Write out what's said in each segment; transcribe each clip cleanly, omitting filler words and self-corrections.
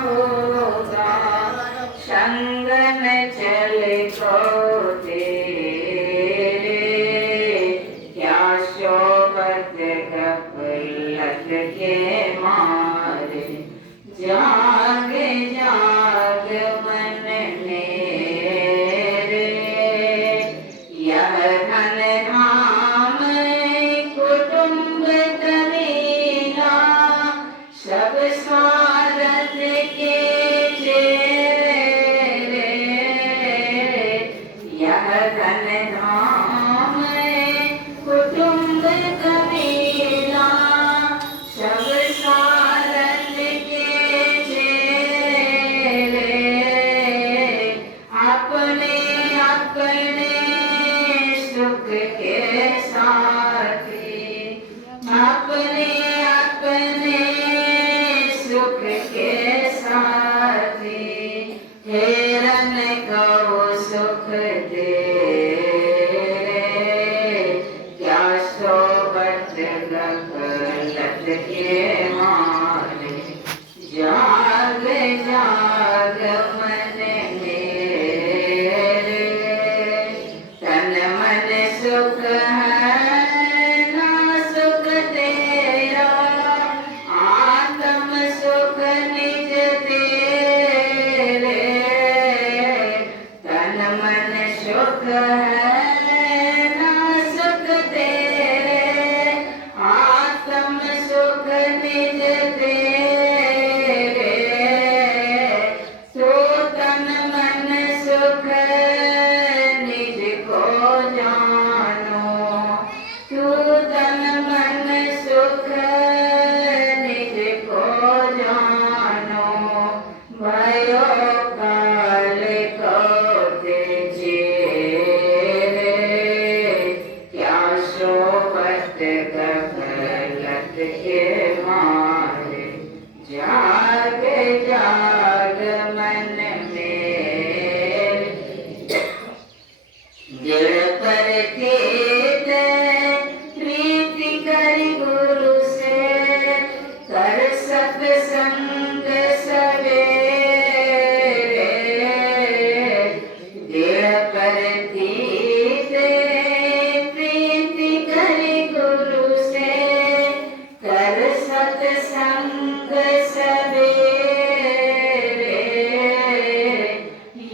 होगा, संग न चले को तेरे, क्या शोभत गफलत के मारे। जाग जाग मन मेरे, यह धन धाम कुटुंब कबीला, सब स्वार्थ के चेरे। यह धन धाम कुटुंब कबीला, सब स्वार्थ के चेरे। अपने अपने सुख के साथी, अपने अपने सुख के साथी, हेरन को सुख तेरे, क्या सोबत गफलत के मारे। जाग जाग मन मेरे, तन मन सुख है ना सुख तेरा, आत्म सुख निज तेरे। तन मन सुख है ना सुख तेरे, आत्म सुख निज तेरे। तो तन मन सुख निज को जानो, तू तन मन सुख निज को जानो। भयो काल को तेरे, क्या शोभत गफलत के मारे। जाग जाग मन मेरे, दिल पर खेत प्रीति कर गुरु से, कर सत्संग सवेरे। दिल पर खेत प्रीति कर गुरु से, कर सत्संग सवेरे।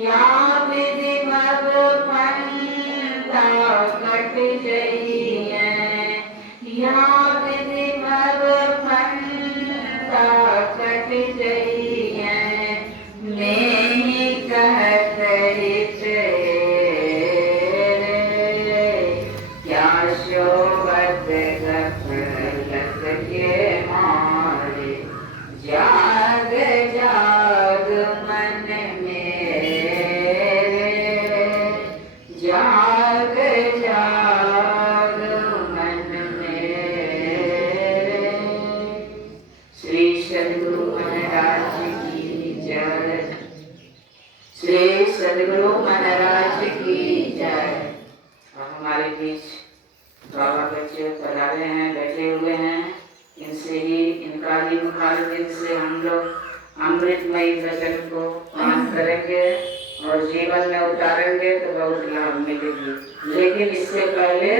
या विधि भव पंथा कट जइयै, या विधि भव पंथा कट जइयै। मैं कहत हित हेरे, क्या शोभत गफलत के मारे। जाग जाग मन मेरे, जाग जाग मन मेरे। श्री सद्गुरु महाराज की जय, श्री सद्गुरु महाराज की जय। अब हमारे बीच बाबा बच्चे पधारे हैं, बैठे हुए हैं। इनसे ही, इनका ही मुखारबिंद से हम लोग अमृतमयी वचन को पान करेंगे और जीवन में उतारेंगे तो बहुत लाभ मिलेगी। लेकिन इससे पहले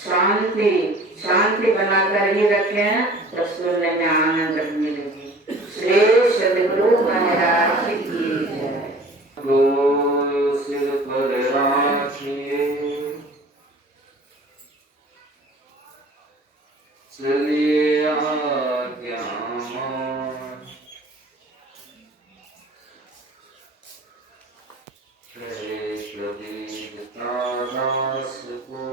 शांति शांति बनाकर ही रखें, तब सुनने में आनंद मिलेगी। श्री सद्गुरु महाराज की जय। सिर पर राखिए, चलिए आज्ञा मान। कबीर दास को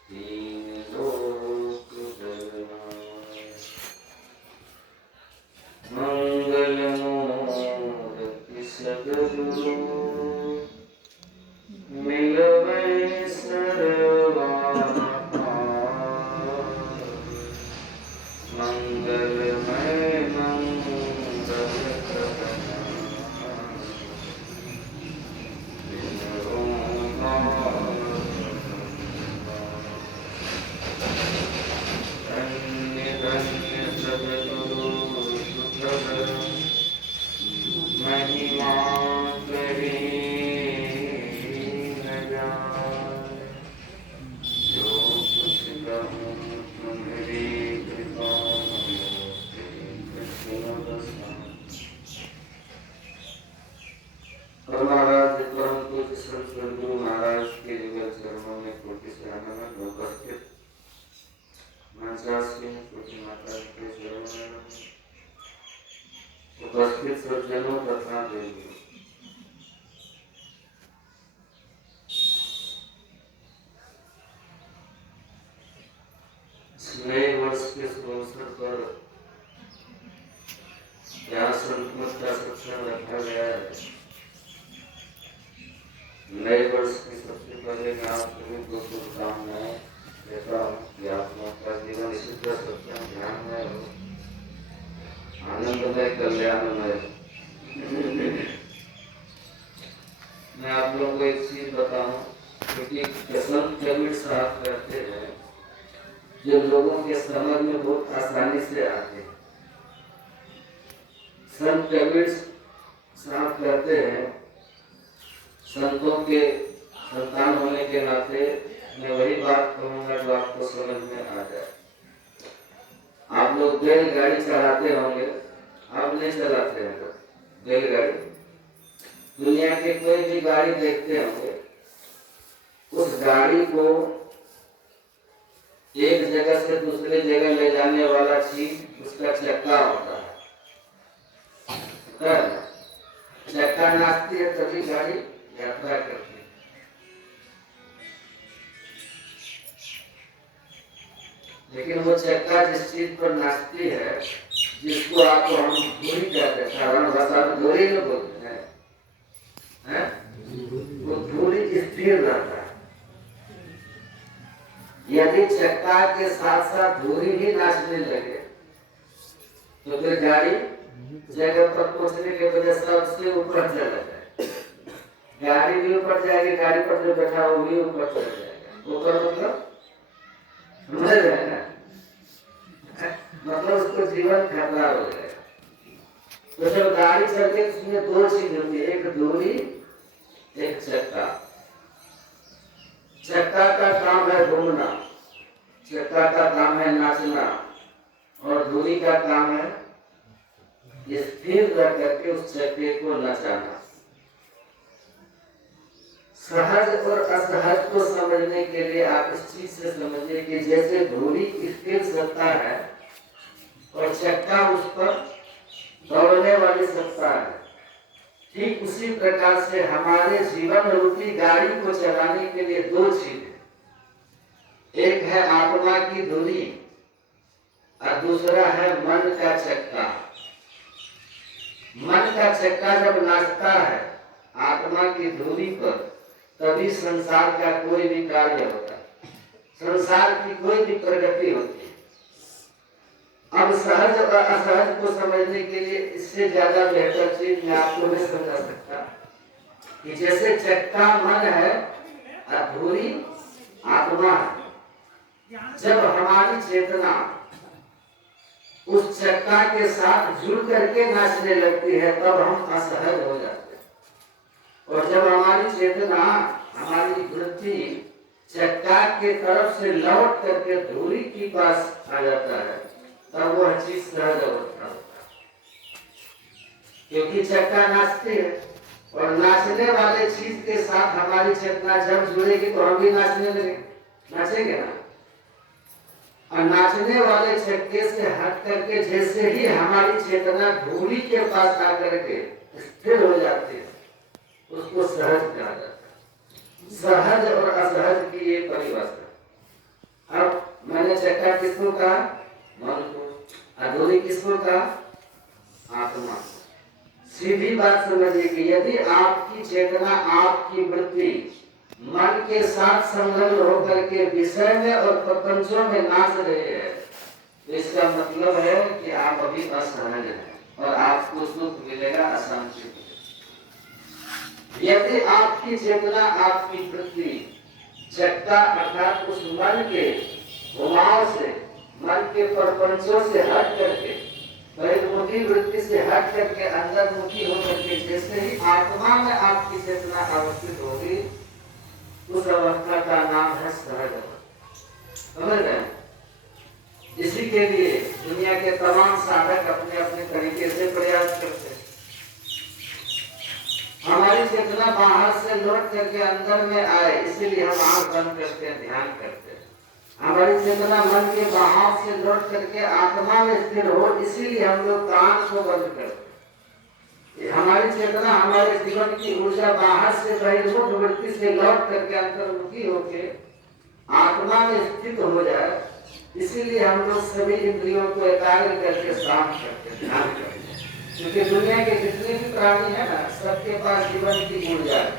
तीन लोक दरबार। उपस्थित सज्जनों तथा देवियों, नए वर्ष के शुभ अवसर पर यहाँ संतमत का सत्संग रखा गया है। नए वर्ष की सबसे पहले मैं आप सभी को शुभकामनाएं देता हूँ कि आपका जीवन इसी तरह सत्संग ध्यान में हो, आनंदमय कल्याणमय। मैं आप लोगों को एक चीज बताऊं, क्योंकि संत कबीर साहब कहते हैं जो लोगों के समझ में बहुत आसानी से आते हैं। संत कबीर साहब कहते हैं संतों के संतान होने के नाते मैं वही बात कहूंगा जो आपको समझ में आ जाए। आप लोग बैलगाड़ी चलाते होंगे, आप नहीं चलाते हैं तो बैलगाड़ी, दुनिया के कोई भी गाड़ी देखते होंगे, उस गाड़ी को एक जगह से दूसरे जगह ले जाने वाला चीज उसका चक्का होता है। चक्का नाचती है तभी गाड़ी यात्रा करती है। लेकिन वो चक्का जिस चीज पर नाचती है, जिसको आपको हम धूरी कहते हैं, साधारण भाषा में धूरी में बोलते हैं, वो धूरी स्थिर रहता है। यदि चक्का के साथ साथ धूरी भी नाचने लगे तो फिर गाड़ी जगह पर पहुंचने के वजह से सबसे ऊपर चला जाए। गाड़ी भी ऊपर जाएगी, गाड़ी पर जो बैठा वो भी ऊपर चला जाएगा। ऊपर मतलब जाएगा, मतलब उसको जीवन खतरा हो जाएगा। तो जब गाड़ी चलती है उसमें दो चीज होती है, एक धूरी एक चक्का। चक्का का काम है घूमना, चक्का का काम है नाचना, और धूरी का काम है स्थिर रह करके उस चक्के को नचाना। सहज और असहज को समझने के लिए आप इस चीज से समझिए कि जैसे धूरी स्थिर सत्ता है और चक्का उस पर दौड़ने वाली सत्ता है, ठीक उसी प्रकार से हमारे जीवन रूपी गाड़ी को चलाने के लिए दो चीज है। एक है आत्मा की धुरी और दूसरा है मन का चक्का। मन का चक्का जब नाचता है आत्मा की धुरी पर, तभी संसार का कोई भी कार्य होता है, संसार की कोई भी प्रगति होती है। अब सहज और असहज को समझने के लिए इससे ज्यादा बेहतर चीज मैं आपको नहीं समझा सकता कि जैसे चक्का मन है और धुरी आत्मा है। जब हमारी चेतना उस चक्का के साथ जुड़ करके नाचने लगती है तब हम असहज हो जाते हैं, और जब हमारी चेतना, हमारी वृत्ति चक्का के तरफ से लौट करके धुरी के पास आ जाता है तब वह चीज सहज अवस्था होता है। क्योंकि चक्का नाचती है और नाचने वाले चीज के साथ हमारी चेतना जब जुड़ेगी तो हम भी नाचने लगे, नाचेंगे ना। और नाचने वाले चक्के से हट करके जैसे ही हमारी चेतना धूरी के पास आकर के स्थिर हो जाती है, उसको सहज कहा जाता है। सहज और असहज की ये परिभाषा। अब मैंने चक्का किसको कहा? मन को। अधूरी किसको कहा? आत्मा। सीधी बात समझिए कि यदि आपकी चेतना, आपकी वृत्ति मन के साथ संलग्न होकर के विषय में और प्रपंचों में नाच रहे हैं, तो इसका मतलब है कि आप अभी असहज हैं और आपको सुख मिलेगा, अशांति मिलेगी। यदि आपकी चेतना, आपकी वृत्ति चक्का अर्थात उस मन के घुमाव से, मन के प्रपंचों से हट करके, बहिर्मुखी वृत्ति से हट करके अंतर्मुखी होकर के जैसे ही आत्मा में आपकी चेतना अवस्थित होगी, उस अवस्था का नाम है सहज अवस्था। समझ रहे हैं? इसी के लिए दुनिया के तमाम साधक अपने अपने तरीके से प्रयास करते हैं। हमारी चेतना बाहर से लौट करके अंदर में आए, इसीलिए हम आंख बंद करते हैं, ध्यान करते हैं। हमारी चेतना मन के बाहर से लौट करके आत्मा में स्थिर हो, इसीलिए हम लोग कान को बंद करते हैं। हमारी चेतना, हमारे जीवन की ऊर्जा बाहर से बहिर्मुख वृत्ति से लौट करके अंतर्मुखी होके आत्मा में स्थित हो जाए। इसीलिए हम लोग सभी इंद्रियों को एकाग्र करके शांत करते हैं, ध्यान करते हैं। क्योंकि दुनिया के जितने भी प्राणी है ना, सबके पास जीवन की ऊर्जा है।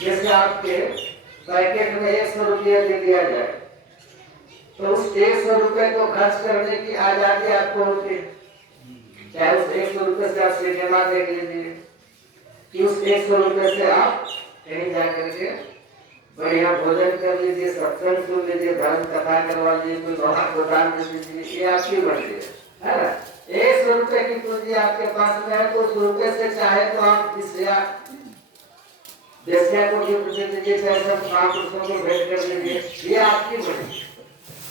जैसे आपके पैकेट में 100 रुपया दे दिया जाए तो उस 100 रुपए को खर्च करने की आजादी आपको होती है। चाहे उस 100 रुपए से आप सिनेमा देख लीजिए, कि उस 100 रुपए से आप कहीं जाकर के बढ़िया भोजन कर लीजिए, सत्संग सुन लीजिए, धर्म कथा करवा लीजिए, कोई लोहा को दान दे दीजिए, ये आपकी मर्जी है ना। 100 रुपए की पूंजी आपके पास में है तो उस रुपए से चाहे तो आप देसिया को गिफ्ट दे दीजिए, चाहे सब महापुरुषों को भेंट कर दीजिए, ये आपकी मर्जी।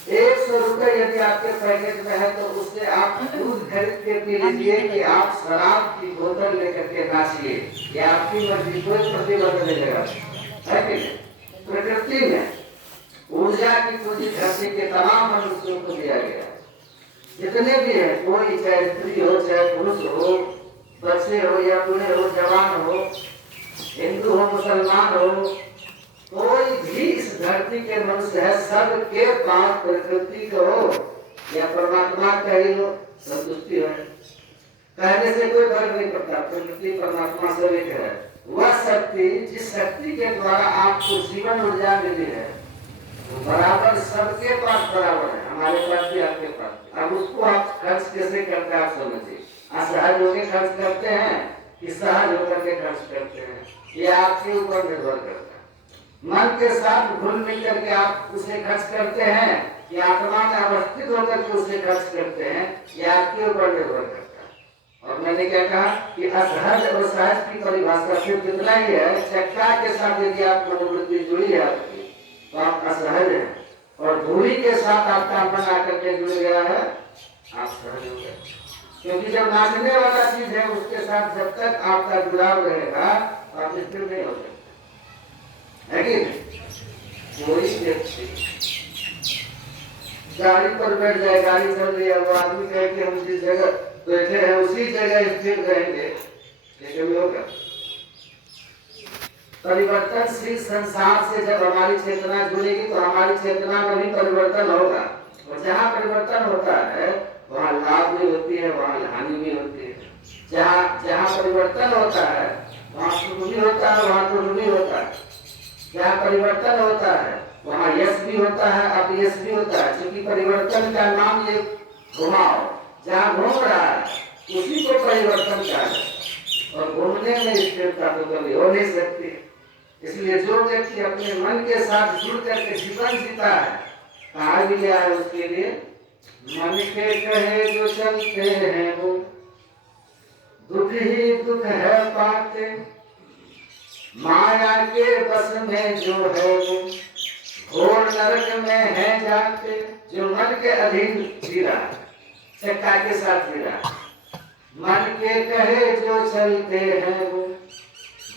100 रुपए यदि आपके पैकेट में है तो उससे आप दूध खरीद के पी लीजिए कि आप शराब की बोतल लेकर के नाचिए, ये आपकी मर्जी, कोई प्रतिबंध नहीं लगा है कि नहीं। प्रकृति में ऊर्जा की पूंजी धरती के तमाम मनुष्यों को दिया गया है, जितने भी है, कोई चाहे स्त्री हो चाहे पुरुष हो, बच्चे हो या बूढ़े हो, जवान हो, हिंदू हो मुसलमान हो, कोई भी इस धरती के मनुष्य है, सबके पास प्रकृति को या परमात्मा का ही हो संतुष्टि है। कहने से कोई फर्क नहीं पड़ता, प्रकृति परमात्मा सब एक है। वह शक्ति, जिस शक्ति के द्वारा आपको जीवन ऊर्जा मिली है, वो बराबर सबके पास बराबर है, हमारे पास भी आपके पास भी। अब उसको आप खर्च कैसे करते हैं आप समझिए। असहज होकर खर्च करते हैं कि सहज होकर के खर्च करते हैं, ये आपके ऊपर निर्भर करता है। मन के साथ घुल मिल करके आप उसे खर्च करते हैं कि आत्मा में अवस्थित होकर के उसे खर्च करते हैं, ये आपके ऊपर निर्भर करता है। और मैंने क्या कहा कि असहज और सहज की परिभाषा सिर्फ इतना ही है, चक्का के साथ यदि आप मनोवृत्ति जुड़ी है आपकी तो आप असहज हैं, और धूली के साथ आपका मन आकर के जुड़ गया है, आप सहज हो गए। क्योंकि जब नाचने वाला चीज है उसके साथ जब तक आपका जुड़ाव रहेगा तो आप स्थिर नहीं हो सकते, है कि नहीं। कोई व्यक्ति गाड़ी पर बैठ जाए, गाड़ी चल रही है, वो आदमी कहे कि हम जिस जगह बैठे हैं उसी जगह स्थिर रहेंगे, ये कभी होगा? परिवर्तनशील संसार से जब हमारी चेतना जुड़ेगी तो हमारी चेतना में भी परिवर्तन होगा, और जहाँ परिवर्तन होता है वहाँ लाभ भी होती है, वहाँ हानि भी होती है। जहाँ परिवर्तन होता है वहाँ सुख भी होता है, वहाँ दुख भी होता है। जहाँ परिवर्तन होता है वहाँ यश भी होता है, अपयश भी होता है। क्योंकि परिवर्तन का नाम ये घुमाव, जहाँ घूम रहा है उसी को परिवर्तन कहा है, और घूमने में स्थिरता तो कभी हो नहीं सकती। इसलिए जो व्यक्ति अपने मन के साथ जुड़ करके जीवन जीता है, कहा भी गया है उसके लिए, मन के कहे जो चलते हैं वो दुख ही दुख है पाते, माया के बस में जो है वो घोर नरक में है जाते। जो मन के अधीन जी रहा है, चक्का के साथ जी रहा है, मन के कहे जो चलते हैं वो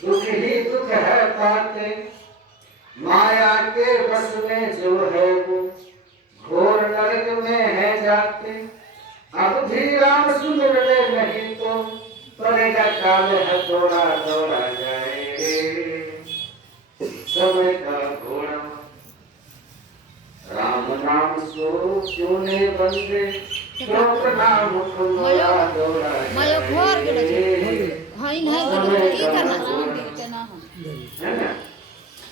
दुख ही दुख है पाते, माया के बस में जो है वो घोर नरक में है जाते। अब भी राम सुन ले नहीं तो पड़ेगा काल है दौड़ा दौड़ा जाए, समय का घोड़ा राम नाम सो क्यों ने बंदे, क्यों नाम खुला दौड़ा जाए।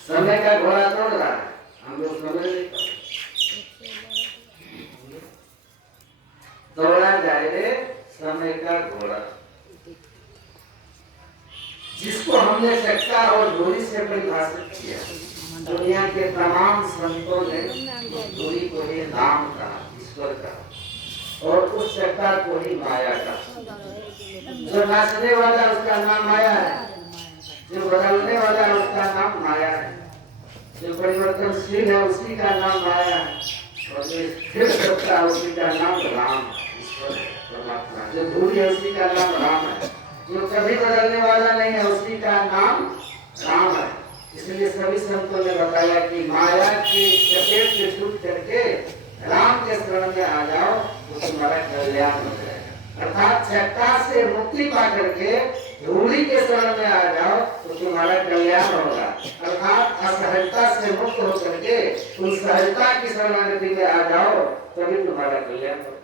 समय का घोड़ा दौड़ रहा है, हम लोग समझ नहीं पाते। दौड़ा जाए रे समय का घोड़ा, जिसको हमने चक्का और डोरी से परिभाषित किया। दुनिया के तमाम संतों ने डोरी को ही नाम कहा, ईश्वर का, और उस चक्का को ही माया का। जो नाचने वाला उसका नाम माया है, जो बदलने वाला है उसका नाम माया है, जो परिवर्तनशील है उसी का नाम माया है, और जो स्थिर सत्ता है उसी का नाम राम है, ईश्वर है, परमात्मा। जो धूल है उसी का नाम राम है, जो कभी बदलने वाला नहीं है उसी का नाम राम है। इसलिए सभी संतों ने बताया कि माया की चपेट से छूट करके राम के शरण में आ जाओ तो तुम्हारा कल्याण हो जाएगा। अर्थात चक्का से मुक्ति पा करके धूली के शरण में आ जाओ तो तुम्हारा कल्याण होगा। अर्थात असहजता से मुक्त होकर के उन सहजता की शरणागति में आ जाओ तभी तुम्हारा कल्याण होगा।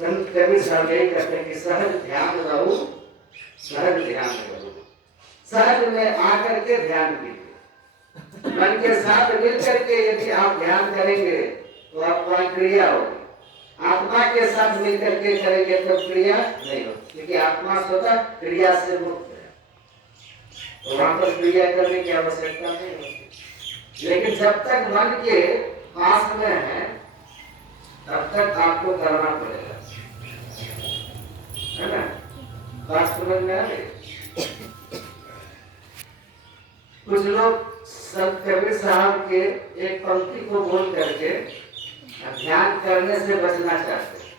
संत कबीर साहब यही कहते हैं कि सहज ध्यान रहो, सहज ध्यान रहो। सहज में आकर के ध्यान कीजिए। मन के साथ मिलकर के यदि आप ध्यान करेंगे तो आपका क्रिया होगी। आत्मा के साथ मिलकर के करेंगे तो क्रिया नहीं होगी, क्योंकि आत्मा स्वतः क्रिया से मुक्त है, तो वहां पर क्रिया करने की आवश्यकता नहीं होती। लेकिन जब तक मन के पास में है तब तक आपको करना पड़ेगा, है ना? बात समझ में आ रही? कुछ लोग संत कबीर साहब के एक पंक्ति को बोल करके ध्यान करने से बचना चाहते हैं।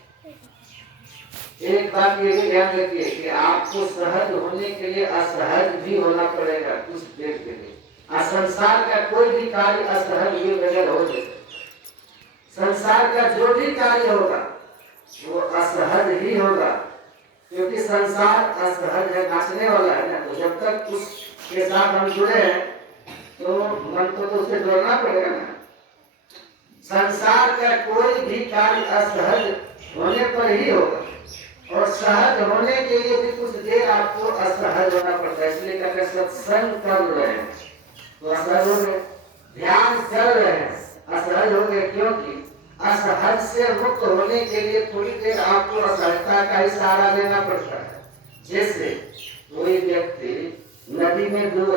एक बात ये भी ध्यान रखिए कि आपको सहज होने के लिए असहज भी होना पड़ेगा कुछ देर के लिए। संसार का कोई भी कार्य असहज हुए बगैर हो जाए। संसार का जो भी कार्य होगा वो असहज ही होगा, क्योंकि संसार असहज है, नाचने वाला है ना। तो जब तक उसके साथ हम जुड़े हैं तो मन को तो उससे जोड़ना पड़ेगा ना। संसार का कोई भी कार्य असहज होने पर ही होगा, और सहज होने के लिए भी कुछ देर आपको असहज होना पड़ता है। इसलिए कहते हैं सत्संग कर रहे हैं तो असहज हो गए, ध्यान कर रहे हैं असहज हो गए, क्योंकि असहज से मुक्त होने के लिए थोड़ी देर आपको असहजता का ही सहारा लेना पड़ता है। जैसे कोई व्यक्ति नदी में डूब